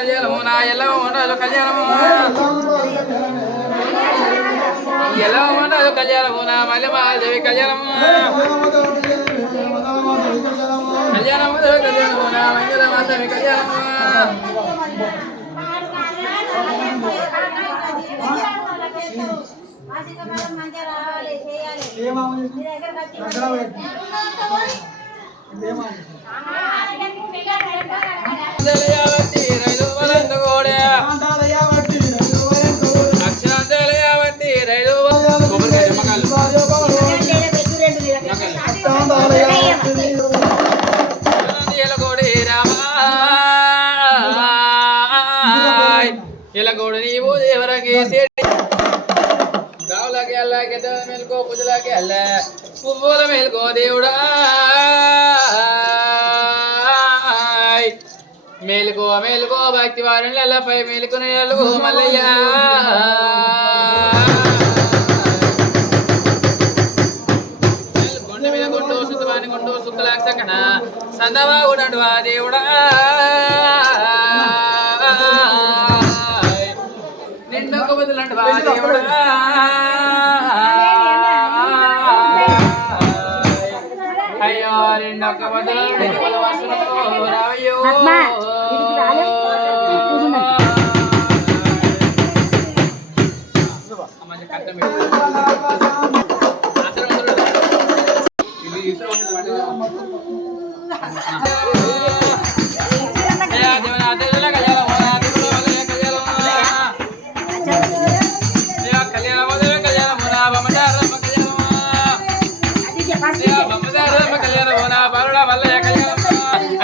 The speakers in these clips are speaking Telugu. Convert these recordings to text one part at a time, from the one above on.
కళ్యాణము నా ఎలా ఉండదు కళ్యాణము ఎలా ఉండదు కళ్యాణము నా మల్లెమాదేవి కళ్యాణము కళ్యాణము కళ్యాణము నా మంగళ మాధవి కళ్యాణము మంచిగా ఎలగోడు నీవు దేవరకి సేటి గావులకి అల్ల గెద్ద మేల్కో పుజలకి అల్ల పువ్వుల మేల్కో దేవుడా మేలుకో మేలుకో భక్తి అల్లపై మేలుకుని మల్లయ్య కొండ మీద కొండు సుత్తవాని కొండు సుత్తలాక్షకణ సందవాగుడు ఆ దేవుడా దేవుడా అయ్యో రావయ్యో. అమ్మ కట్టం ఇది ఇసురు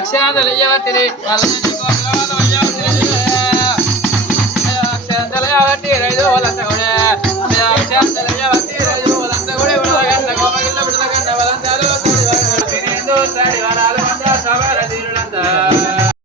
అక్షరాంతలయ్యవత్తిరి అక్షరాంతలయ్యవత్తి రైతు వాళ్ళంతా కూడా. అక్షరాంతలయ్యవత్తి రైతు వాళ్ళంతా కూడా. విడదగంట గోపగిల్ల విడదగంట వాళ్ళంతా